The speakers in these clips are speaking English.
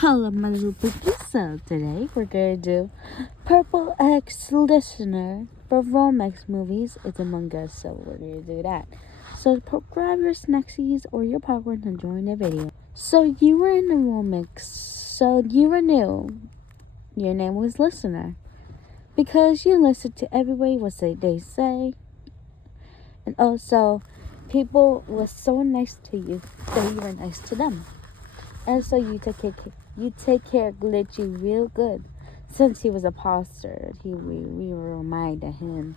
Hello, my little piggy. So today we're gonna do Purple X Listener for Romex movies. It's Among Us, so we're gonna do that. So grab your snacksies or your popcorn and join the video. So you were in the Romex, so you were new. Your name was Listener because you listened to everybody what they say, and also people were so nice to you that you were nice to them. And so you take care of Glitchy real good. Since he was a poster, we were reminded of him.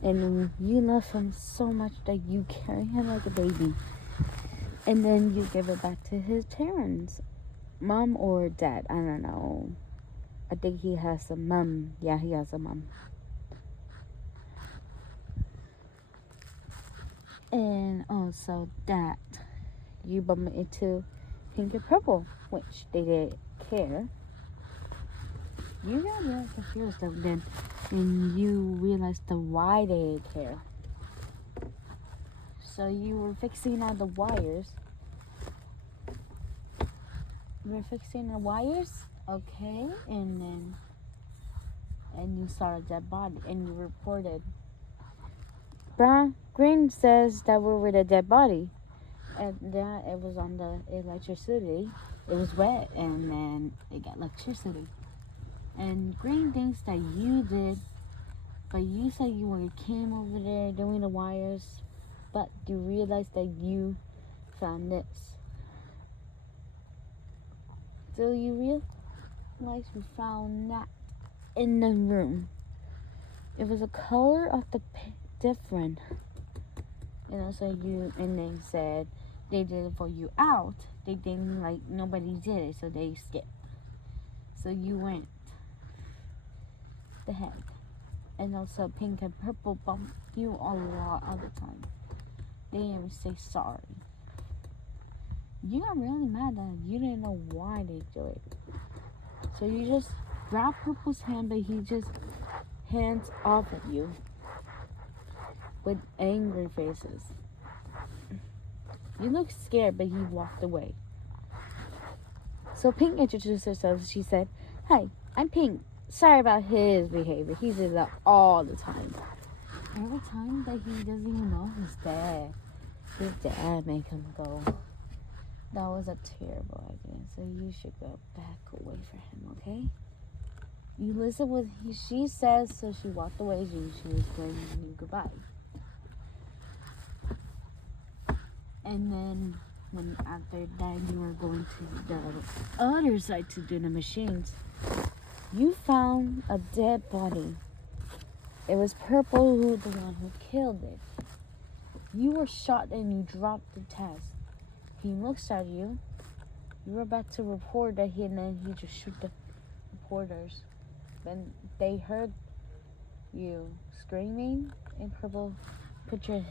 And you love him so much that you carry him like a baby. And then you give it back to his parents. Mom or dad, I don't know. I think he has a mom. Yeah, he has a mom. And also that you bump into Pink and Purple, which they didn't care. You got really confused then, and you realized why they didn't care. So you were fixing all the wires. Okay, and you saw a dead body, and you reported. Green says that we were the dead body, and that it was on the electricity. It was wet, and then it got electricity. And Green thinks that you did, but you said you came over there doing the wires, but you realized that you found this. So you realize you found that in the room. It was a color of the different. And also and they said they did it for you out. They didn't nobody did it, so they skipped. So you went the head. And also Pink and Purple bumped you a lot of the time. They didn't even say sorry. You got really mad that you didn't know why they do it. So you just grabbed Purple's hand, but he just hands off at you with angry faces. You looked scared, but he walked away. So Pink introduced herself. She said, "Hi, I'm Pink. Sorry about his behavior. He did that all the time. Every time that he doesn't even know his dad. His dad make him go. That was a terrible idea. So you should go back away from him, okay? You listen what she says." So she walked away. She was waving you goodbye. And then after that you were going to the other side to do the machines, you found a dead body. It was Purple the one who killed it. You were shot and you dropped the test. He looks at you. You were about to report that and then he just shoot the reporters. Then they heard you screaming, and Purple put your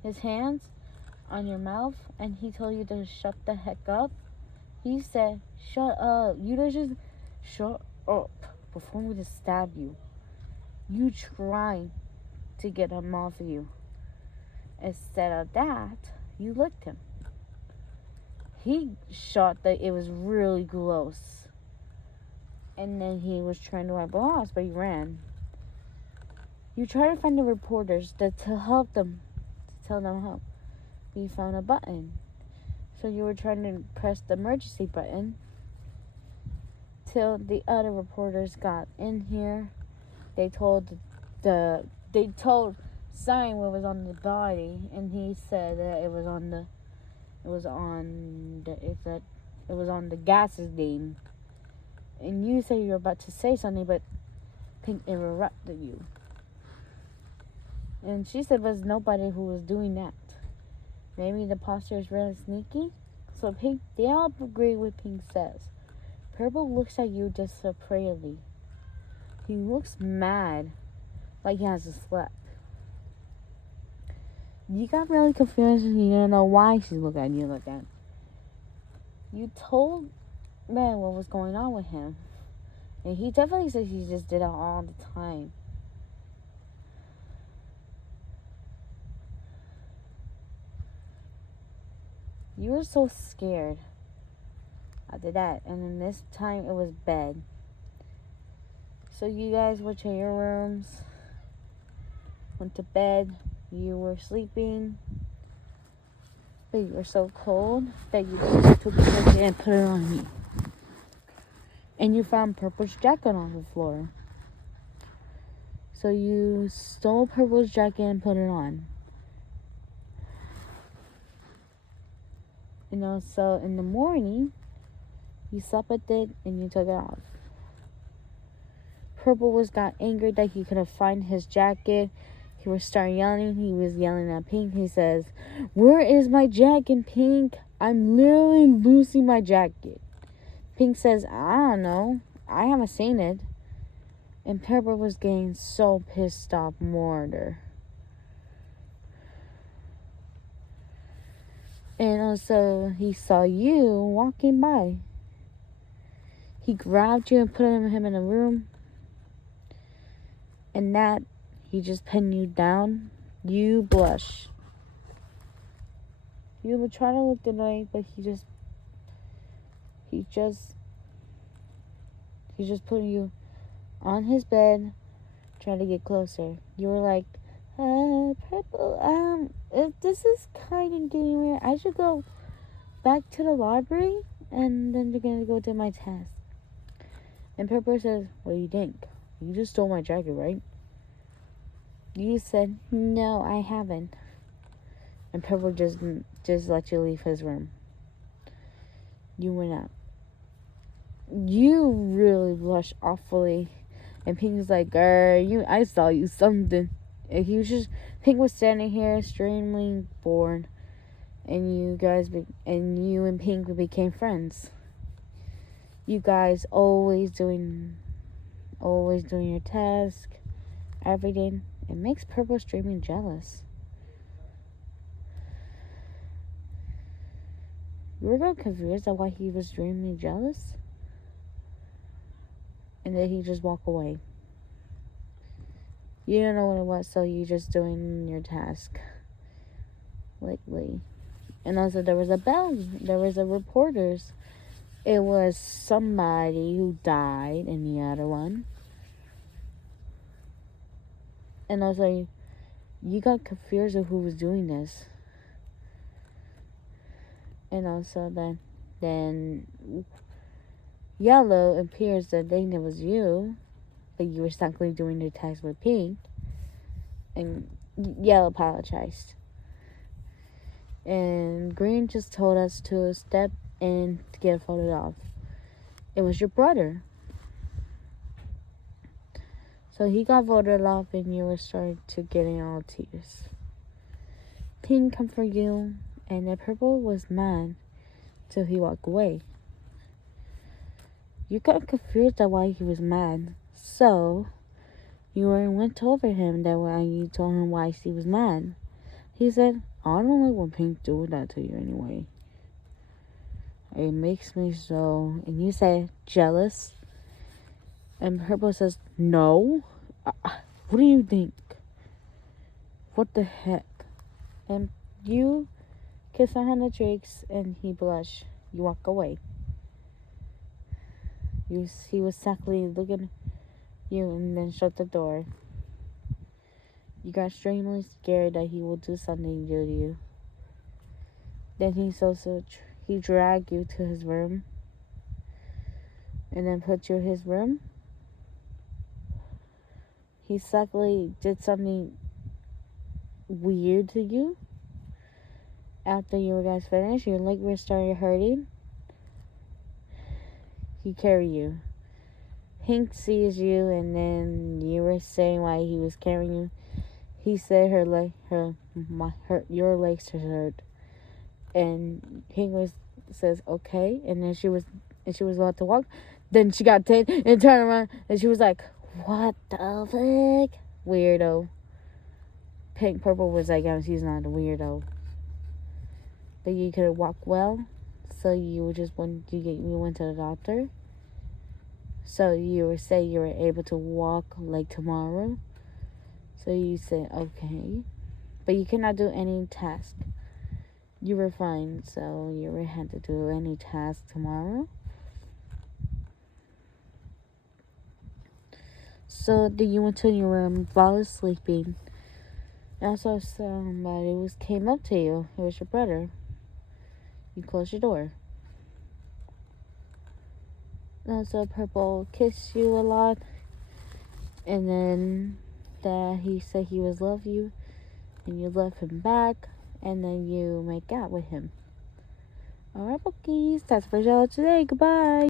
his hands on your mouth, and he told you to shut the heck up. He said, "Shut up. You just shut up before we just stab you." You tried to get him off of you. Instead of that, you licked him. He shot that it was really gross. And then he was trying to wipe it off, but he ran. You tried to find the reporters to help them, to tell them help. But you found a button. So you were trying to press the emergency button till the other reporters got in here. They told Sign what was on the body, and he said that it was on the gases name. And you said you were about to say something, but Pink interrupted you. And she said there was nobody who was doing that. Maybe the poster is really sneaky. So Pink, they all agree with Pink says. Purple looks at you disappointedly. He looks mad, like he hasn't slept. You got really confused and you didn't know why she's looking at you like that. You told man what was going on with him. And he definitely said he just did it all the time. You were so scared after that. And then this time it was bed. So you guys went to your rooms, went to bed, you were sleeping, but you were so cold that you just took the jacket and put it on me. And you found Purple's jacket on the floor. So you stole Purple's jacket and put it on. So in the morning, you slept with it and you took it off. Purple got angry that he couldn't find his jacket. He was starting yelling. He was yelling at Pink. He says, "Where is my jacket, Pink? I'm literally losing my jacket." Pink says, "I don't know. I haven't seen it." And Purple was getting so pissed off more. And also, he saw you walking by. He grabbed you and put him in a room. And that, he just pinned you down. You blush. You would try to look away, but he just put you on his bed, trying to get closer. You were like, Purple, this is kind of getting weird. I should go back to the library, and then they're gonna go do my test. And Purple says, "What do you think? You just stole my jacket, right?" You said, "No, I haven't." And Purple just let you leave his room. You went out. You really blushed awfully. And Pink was like, "Girl, I saw you something." And Pink was standing here extremely bored. And you and Pink became friends. You guys always doing your task, everything. It makes Purple extremely jealous. You were a little confused at why he was extremely jealous. And then he just walked away. You don't know what it was, so you just doing your task. Lately. And also there was a bell. There was a reporters. It was somebody who died in the other one. And also you got confused of who was doing this. And also then Yellow appears that they knew it was you, but you were secretly doing the task with Pink. And Yellow apologized. And Green just told us to step in to get a photo off. It was your brother. So he got voted off and you were starting to getting all tears. Pink come for you, and the Purple was mad till he walked away. You got confused at why he was mad, so you went over him that way. You told him why he was mad. He said, "I don't like when Pink doing that to you anyway. It makes me so." And you say, "Jealous?" And Purple says, "No. What do you think? What the heck?" And you kiss her on the cheeks, and he blushed. You walk away. He was secretly looking at you and then shut the door. You got extremely scared that he will do something to you. Then he dragged you to his room and then put you in his room. He secretly did something weird to you. After you guys finished, your leg was starting hurting. He carried you. Pink sees you, and then you were saying why he was carrying you. He said your legs hurt, and Pink says okay, and then she was about to walk. Then she got taken and turned around, and she was like, "What the fuck, weirdo?" Purple was like, "Oh, she's not a weirdo." But you could walk well, so you went to the doctor. So you were able to walk like tomorrow. So you said okay, but you cannot do any task. you were fine, so you ever had to do any task tomorrow. So then you went to your room, fall sleeping. And so somebody came up to you. It was your brother. You closed your door. And so Purple kissed you a lot, and then that he said he was love you, and you love him back, and then you make out with him. Alright, bookies, that's for y'all today. Goodbye.